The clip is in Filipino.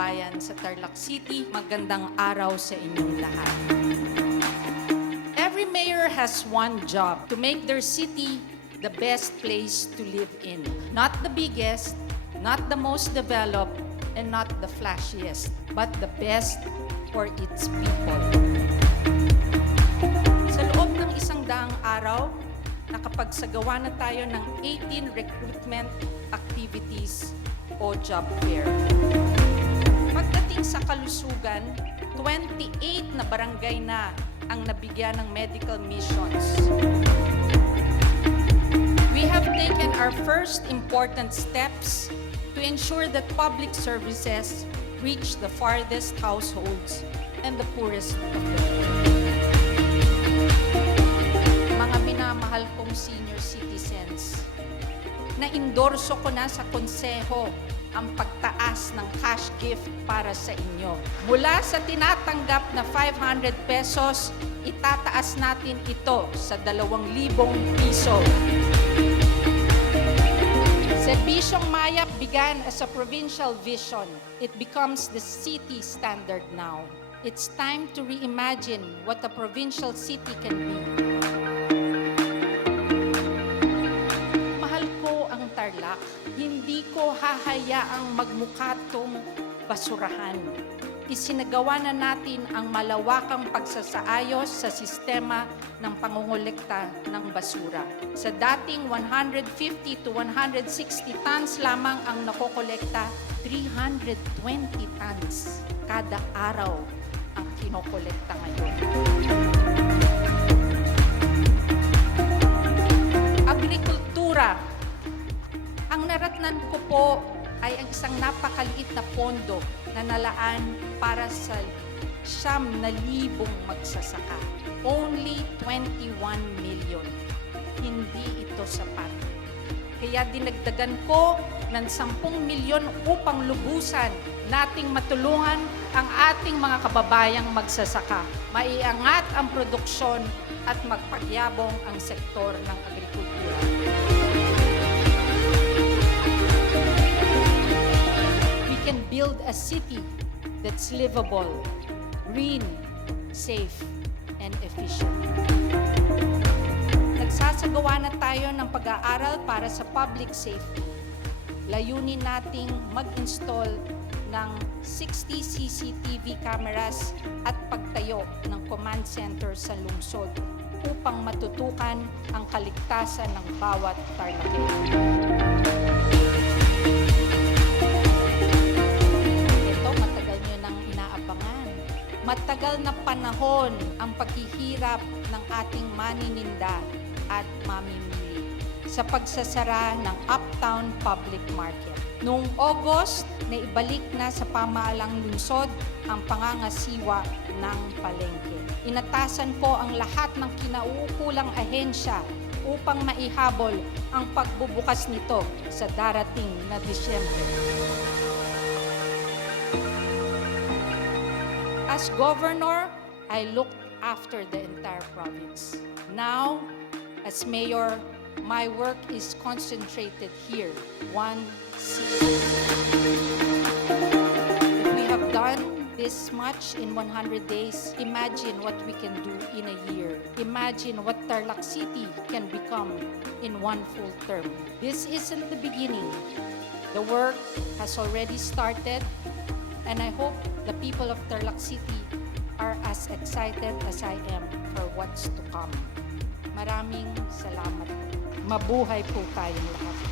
kababayan sa Tarlac City, magandang araw sa inyong lahat. Every mayor has one job, to make their city the best place to live in. Not the biggest, not the most developed, and not the flashiest, but the best for its people. Sa loob ng 100 araw, nakapagsagawa na tayo ng 18 recruitment activities o job fair. Pagdating sa kalusugan, 28 na barangay na ang nabigyan ng medical missions. We have taken our first important steps to ensure that public services reach the farthest households and the poorest of the poor. Mga minamahal kong senior citizens, na-endorso ko na sa konseho ang pagtaas ng cash gift para sa inyo. Mula sa tinatanggap na 500 pesos, itataas natin ito sa 2,000 piso. Serbisyong Maya began as a provincial vision. It becomes the city standard now. It's time to reimagine what a provincial city can be. Mahal ko ang Tarlac. Hindi ko hahayaang magmukatong basurahan. Isinagawa na natin ang malawakang pagsasaayos sa sistema ng pangongolekta ng basura. Sa dating 150 to 160 tons lamang ang nakokolekta, 320 tons kada araw ang kinokolekta ngayon. Agrikultura. Ang naratnan ko po ay ang isang napakaliit na pondo na nalaan para sa 9,000 magsasaka. Only 21 million. Hindi ito sapat. Kaya dinagdagan ko ng 10 milyon upang lubusan nating matulungan ang ating mga kababayang magsasaka. Maiangat ang produksyon at magpagyabong ang sektor ng agrikultura. We can build a city that's livable, green, safe, and efficient. Nagsasagawa na tayo ng pag-aaral para sa public safety. Layunin nating mag-install ng 60 CCTV cameras at pagtayo ng command center sa lungsod upang matutukan ang kaligtasan ng bawat Tarlacenyo. Ito, matagal nyo nang inaabangan. Matagal na panahon ang paghihirap ng ating manininda at mamimili sa pagsasara ng Uptown Public Market. Noong August, naibalik na sa pamahalaang lungsod ang pangangasiwa ng palengke. Inatasan ko ang lahat ng kinauukulang ahensya upang maihabol ang pagbubukas nito sa darating na Disyembre. As governor, I looked after the entire province. Now, as mayor, my work is concentrated here, one city. If we have done this much in 100 days, imagine what we can do in a year. Imagine what Tarlac City can become in one full term. This isn't the beginning. The work has already started, and I hope the people of Tarlac City are as excited as I am for what's to come. Maraming salamat. Mabuhay po tayong lahat.